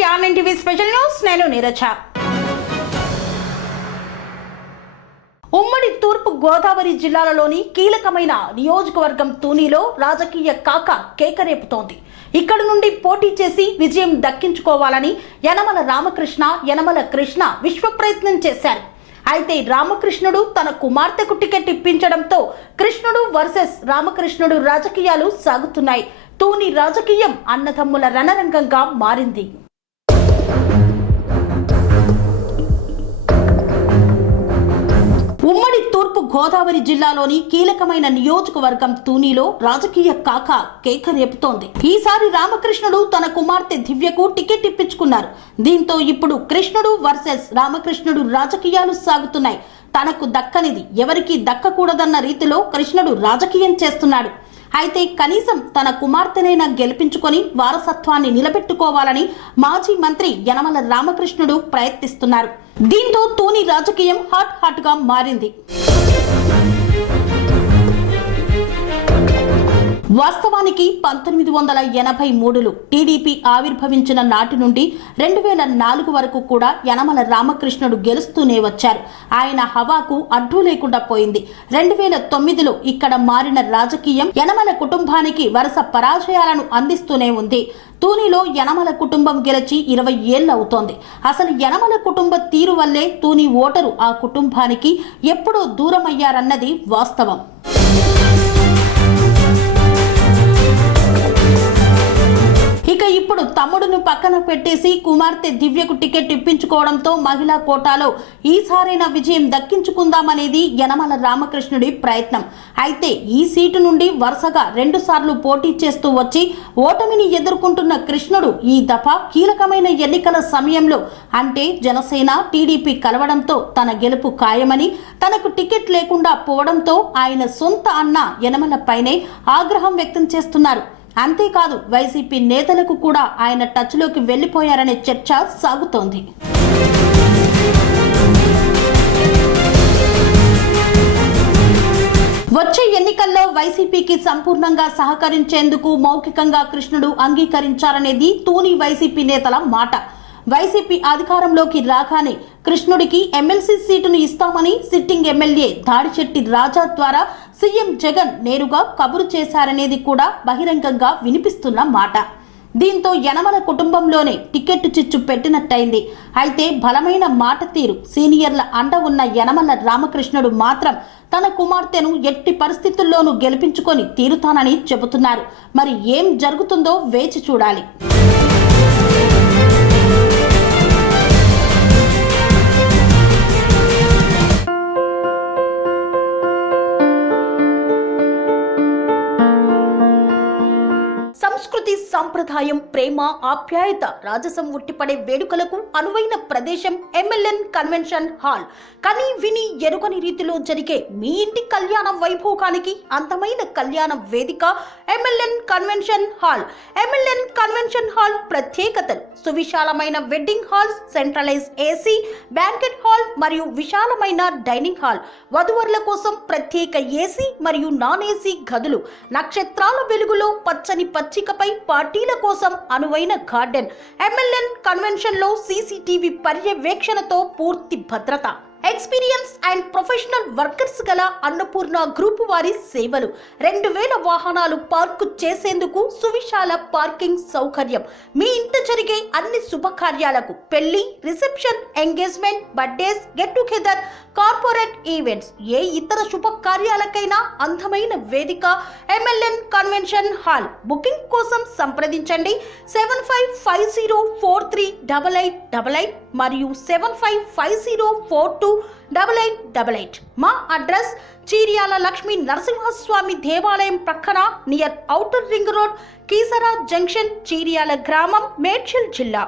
To online TV special news. నేను నీరజ. ఉమ్మడి తూర్పు గోదావరి జిల్లాలలోని కీలకమైన నియోజకవర్గం తూనిలో రాజకీయ కాక కేకరేపుతోంది. ఇక్కడ నుండి పోటీ చేసి విజయం దక్కించుకోవాలని యనమల రామకృష్ణ, యనమల కృష్ణ విశ్వ ప్రయత్నం చేశారు. అయితే రామకృష్ణుడు తన కుమార్తెకు టికెట్ ఇప్పించడంతో కృష్ణుడు వర్సెస్ రామకృష్ణుడు రాజకీయాలు సాగుతున్నాయి. తూని రాజకీయం అన్నదమ్ముల రణరంగంగా మారింది. ఉమ్మడి తూర్పు గోదావరి జిల్లాలోని కీలకమైన నియోజకవర్గం తూనిలో రాజకీయ కాక కేకరేపుతోంది. ఈసారి రామకృష్ణుడు తన కుమార్తె దివ్యకు టికెట్ ఇప్పించుకున్నారు. దీంతో ఇప్పుడు కృష్ణుడు వర్సెస్ రామకృష్ణుడు రాజకీయాలు సాగుతున్నాయి. తనకు దక్కనిది ఎవరికీ దక్కకూడదన్న రీతిలో కృష్ణుడు రాజకీయం చేస్తున్నాడు. అయితే కనీసం తన కుమార్తెనైనా గెలిపించుకొని వారసత్వాన్ని నిలబెట్టుకోవాలని మాజీ మంత్రి యనమల రామకృష్ణుడు ప్రయత్నిస్తున్నారు. దీంతో తూని రాజకీయం హాట్ గా మారింది. వాస్తవానికి 1983లో టీడీపీ ఆవిర్భవించిన నాటి నుండి 2004 వరకు కూడా యనమల రామకృష్ణుడు గెలుస్తూనే వచ్చారు. ఆయన హవాకు అడ్డు లేకుండా పోయింది. 2009లో ఇక్కడ మారిన రాజకీయం యనమల కుటుంబానికి వరుస పరాజయాలను అందిస్తూనే ఉంది. తూనిలో యనమల కుటుంబం గెలిచి 20 ఏళ్లు అవుతోంది. అసలు యనమల కుటుంబ తీరు వల్లే తూని ఓటరు ఆ కుటుంబానికి ఎప్పుడో దూరమయ్యారన్నది వాస్తవం. ఇక ఇప్పుడు తమ్ముడును పక్కన పెట్టేసి కుమార్తె దివ్యకు టికెట్ ఇప్పించుకోవడంతో మహిళా కోటాలో ఈసారైనా విజయం దక్కించుకుందామనేది యనమల రామకృష్ణుడి ప్రయత్నం. అయితే ఈ సీటు నుండి వరుసగా 2 సార్లు పోటీ చేస్తూ వచ్చి ఓటమిని ఎదుర్కొంటున్న కృష్ణుడు ఈ దఫా కీలకమైన ఎన్నికల సమయంలో అంటే జనసేన, టీడీపీ కలవడంతో తన గెలుపు ఖాయమని, తనకు టికెట్ లేకుండా పోవడంతో ఆయన సొంత అన్న యనమల పైనే ఆగ్రహం వ్యక్తం చేస్తున్నారు. అంతేకాదు వైసీపీ నేతలకు కూడా ఆయన టచ్లోకి వెళ్లిపోయారనే చర్చ సాగుతోంది. వచ్చే ఎన్నికల్లో వైసీపీకి సంపూర్ణంగా సహకరించేందుకు మౌఖికంగా కృష్ణుడు అంగీకరించారనేది తూని వైసీపీ నేతల మాట. వైసీపీ అధికారంలోకి రాగానే కృష్ణుడికి ఎమ్మెల్సీ సీటును ఇస్తామని సిట్టింగ్ ఎమ్మెల్యే దాడిశెట్టి రాజా ద్వారా సీఎం జగన్ నేరుగా కబురు చేశారనేది కూడా బహిరంగంగా వినిపిస్తున్న మాట. దీంతో యనమల కుటుంబంలోనే టికెట్ చిచ్చు పెట్టినట్టయింది. అయితే బలమైన మాట తీరు, సీనియర్ల అండ ఉన్న యనమల రామకృష్ణుడు మాత్రం తన కుమార్తెను ఎట్టి పరిస్థితుల్లోనూ గెలిపించుకొని తీరుతానని చెబుతున్నారు. మరి ఏం జరుగుతుందో వేచి చూడాలి. సంస్కృతి, సంప్రదాయం, ప్రేమ, ఆప్యాయత, రాజసం ఉట్టిపడే వేడుకలకు అనువైన ప్రదేశం ఎంఎల్ఎన్ కన్వెన్షన్ హాల్. కని విని ఎరుగని రీతిలో జరిగే మీ ఇంటి కళ్యాణ వైభోగానికి అందమైన కళ్యాణ వేదిక MLN convention hall. MLN convention hall ప్రత్యేకతలు: సువిశాలమైన wedding halls, centralize AC banquet hall మరియు విశాలమైన డైనింగ్ హాల్, వధువరుల కోసం ప్రత్యేక ఏసీ మరియు నాన్ ఏసీ గదులు, నక్షత్రాల వెలుగులో పచ్చని పచ్చికపై పార్టీల కోసం అనువైన గార్డెన్. ఎంఎల్ఎన్ కన్వెన్షన్ లో సీసీటీవీ పర్యవేక్షణతో పూర్తి భద్రత. ఎక్స్పీరియన్స్ అండ్ ప్రొఫెషనల్ వర్కర్స్ గల అన్నపూర్ణ గ్రూప్ వారి సేవలు. 2000 వాహనాలు పార్కు చేసేందుకు సువిశాల పార్కింగ్ సౌకర్యం. మీ ఇంట జరిగే అన్ని శుభకార్యాలకు, పెళ్లి, reception, engagement, birthdays, get together, corporate events, ఏ ఇతర శుభకార్యాలకైనా అందమైన వేదిక ఎంఎల్ఎన్ కన్వెన్షన్ హాల్. బుకింగ్ కోసం సంప్రదించండి 7550438888 మరియు 7550428888. మా అడ్రస్ చీర్యాల లక్ష్మీ నరసింహస్వామి దేవాలయం ప్రక్కన, near outer ring road, Keesara junction, Cheeryal గ్రామం, మేడ్చల్ జిల్లా.